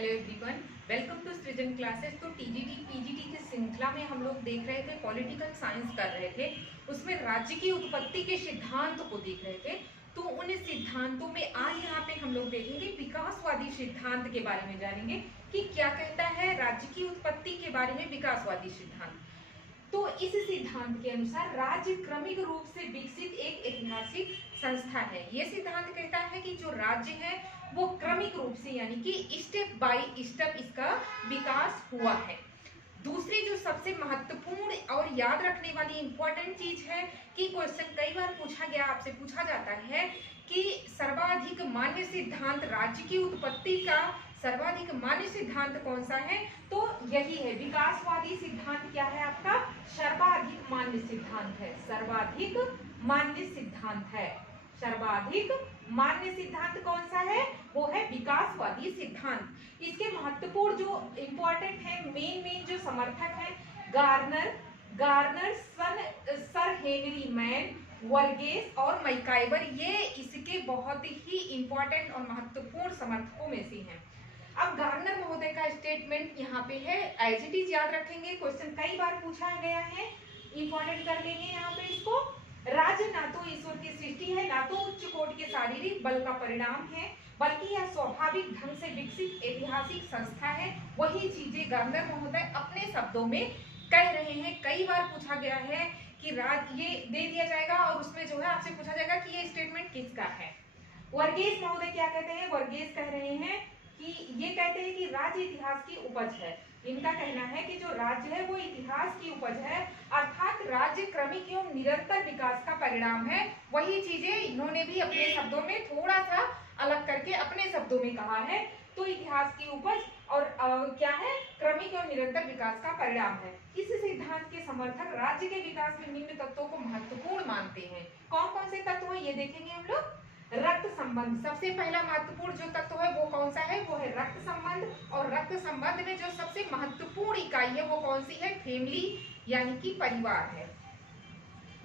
Hello everyone, welcome to सृजन classes. तो TGT PGT की श्रृंखला में हम लोग देख रहे थे, पॉलिटिकल साइंस कर रहे थे, उसमें राज्य की उत्पत्ति के सिद्धांत को देख रहे थे। तो उन सिद्धांतों में आज यहाँ पे हम लोग देखेंगे विकासवादी सिद्धांत के बारे में, जानेंगे कि क्या कहता है राज्य की उत्पत्ति के बारे में विकासवादी सिद्धांत। तो इस सिद्धांत के अनुसार राज्य क्रमिक रूप से विकसित एक ऐतिहासिक संस्था है। यह सिद्धांत कहता है कि जो राज्य है वो क्रमिक रूप से यानी कि स्टेप बाय स्टेप इसका विकास हुआ है। दूसरी जो सबसे महत्वपूर्ण और याद रखने वाली इंपॉर्टेंट चीज है कि क्वेश्चन कई बार पूछा गया, आपसे पूछा जाता है कि सर्वाधिक मान्य सिद्धांत राज्य की उत्पत्ति का सर्वाधिक मान्य सिद्धांत कौन सा है, तो यही है विकासवादी सिद्धांत। क्या है आपका? सर्वाधिक मान्य सिद्धांत है। सर्वाधिक मान्य सिद्धांत है। सर्वाधिक मान्य सिद्धांत कौन सा है? वो है विकासवादी सिद्धांत। इसके महत्वपूर्ण जो इंपॉर्टेंट है, मेन जो समर्थक है, Garner, sir Henry man, Varghese और मैकाइवर, ये इसके बहुत ही इंपॉर्टेंट और महत्वपूर्ण समर्थकों में से हैं। अब गार्नर महोदय का स्टेटमेंट यहाँ पे है, एज इट इज याद रखेंगे, क्वेश्चन कई बार पूछा गया है, इंपॉर्टेंट कर लेंगे यहाँ पे इसको। राज्य ना तो ईश्वर की सृष्टि है, ना तो उच्च कोटि के शारीरिक बल का परिणाम है, बल्कि यह स्वाभाविक ढंग से विकसित ऐतिहासिक संस्था है। वही चीजें गार्नर महोदय अपने शब्दों में कह रहे हैं। कई बार पूछा गया है कि ये दे दिया जाएगा और उसमें जो है आपसे पूछा जाएगा कि ये स्टेटमेंट किसका है। वर्गेस महोदय क्या कहते हैं? वर्गेस कह रहे हैं कि ये कहते हैं कि राज्य इतिहास की उपज है। इनका कहना है कि जो राज्य है वो इतिहास की उपज है, अर्थात राज्य क्रमिक एवं निरंतर विकास का परिणाम है। वही चीजें इन्होंने भी अपने शब्दों में थोड़ा सा अलग करके अपने शब्दों में कहा है। तो इतिहास की उपज और क्या है? क्रमिक एवं निरंतर विकास का परिणाम है। इस सिद्धांत के समर्थक राज्य के विकास में निम्न तत्वों को महत्वपूर्ण मानते हैं। कौन कौन से तत्व हैं ये देखेंगे हम लोग। रक्त संबंध, सबसे पहला महत्वपूर्ण जो तत्व है वो कौन सा है? वो है रक्त संबंध। और रक्त संबंध में जो सबसे महत्वपूर्ण इकाई है वो कौन सी है? फैमिली यानी कि परिवार है।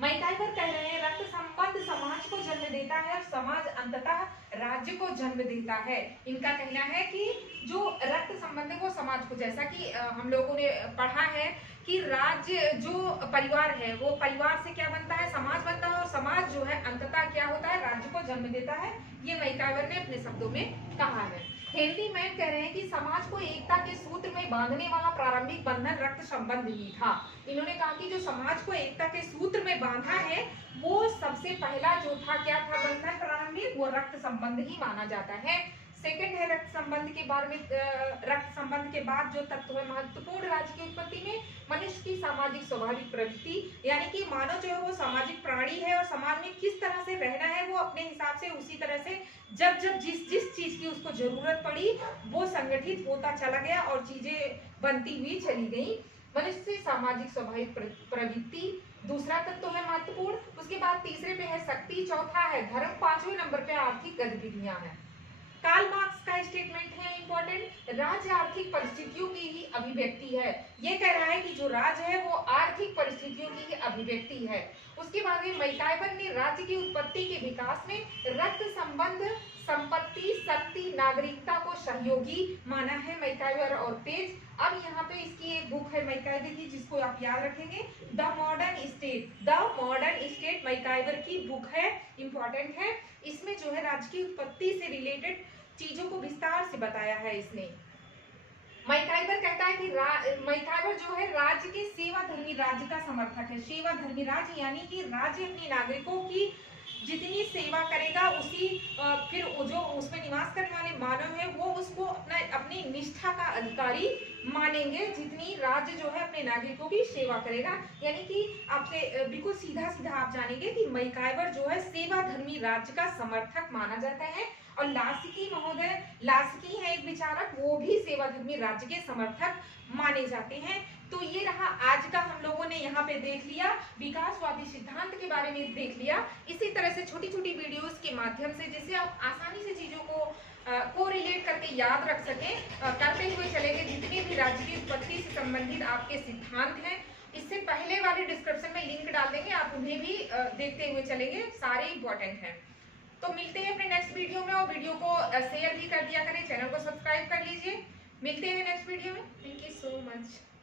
मैकाइवर कह रहे हैं रक्त संबंध समाज को जन्म देता है और समाज अंततः राज्य को जन्म देता है। इनका कहना है कि जो रक्त संबंध है वो समाज को, जैसा कि हम लोगों ने पढ़ा है कि राज्य जो परिवार है वो परिवार से क्या बनता है? समाज बनता है, और समाज जो है अंततः क्या होता है? राज्य को जन्म देता है। ये मैकाइवर ने अपने शब्दों में कहा है। हेनरी मैन कह रहे हैं कि समाज को एकता के सूत्र में बांधने वाला प्रारंभिक बंधन रक्त संबंध ही था। इन्होंने कहा कि जो समाज को एकता के सूत्र में बांधा है वो सबसे पहला जो था, क्या था बंधन प्रारंभिक? वो रक्त संबंध ही माना जाता है। सेकंड है रक्त संबंध के बारे में, रक्त संबंध के बाद जो तत्व है महत्वपूर्ण राज्य की उत्पत्ति में, मनुष्य की सामाजिक स्वाभाविक प्रवृत्ति, यानी कि मानव जो है वो सामाजिक प्राणी है और समाज में किस तरह से रहना है वो अपने हिसाब से उसी तरह से जब जिस चीज की उसको जरूरत पड़ी वो संगठित होता चला गया और चीजें बनती हुई चली गई। मनुष्य की सामाजिक स्वाभाविक प्रवृत्ति दूसरा तत्व है महत्वपूर्ण। उसके बाद तीसरे पे है शक्ति, चौथा है धर्म, पांचवें नंबर पे आर्थिक गतिविधियां हैं। कार्ल मार्क्स का स्टेटमेंट है इंपॉर्टेंट, राज्य आर्थिक परिस्थितियों की ही अभिव्यक्ति है। ये कह रहा है कि जो राज्य है वो आर्थिक परिस्थितियों की ही अभिव्यक्ति है। उसके बाद में मैकाइवर ने राज्य की उत्पत्ति के विकास में रक्त संबंध, संपत्ति, शक्ति, नागरिकता को सहयोगी माना है, मैकाइवर और पेज। अब यहाँ पे इसकी एक बुक है मैकाइवर की जिसको आप याद रखेंगे, द मॉडर्न स्टेट मैकाइवर की बुक है, इंपॉर्टेंट है। इसमें जो है राज्य की उत्पत्ति से रिलेटेड चीजों को विस्तार से बताया है इसने। मैकाइवर कहता है कि मैकाइवर जो है राज्य के सेवा धर्मी राज्य का समर्थक है। सेवा धर्मी राज्य यानी कि राज्य अपने नागरिकों की जितनी सेवा करेगा उसी फिर जो उसमें निवास करने वाले मानव है वो उसको अपनी निष्ठा का अधिकारी मानेंगे, जितनी राज्य जो है अपने नागरिकों की सेवा करेगा। यानी कि आपसे बिल्कुल सीधा सीधा आप जानेंगे कि मैकाइवर जो है सेवा धर्मी राज्य का समर्थक माना जाता है। और लास्की महोदय, लास्की है एक विचारक, वो भी सेवा धर्मी राज्य के समर्थक माने जाते हैं। तो ये रहा आज का, हम लोगों ने यहाँ पे देख लिया विकासवादी सिद्धांत के बारे में देख लिया। इसी तरह से छोटी छोटी वीडियोस के माध्यम से जिससे आप आसानी से चीजों को रिलेट करके याद रख सकें, करते हुए चलेंगे जितने भी राज्य की उत्पत्ति से संबंधित आपके सिद्धांत हैं। इससे पहले वाले डिस्क्रिप्शन में लिंक डाल देंगे, आप उन्हें भी देखते हुए चलेंगे, सारे इंपॉर्टेंट हैं। तो मिलते हैं अपने नेक्स्ट वीडियो में, और वीडियो को शेयर भी कर दिया करें, चैनल को सब्सक्राइब कर लीजिए। मिलते हैं नेक्स्ट वीडियो में। Thank you so much.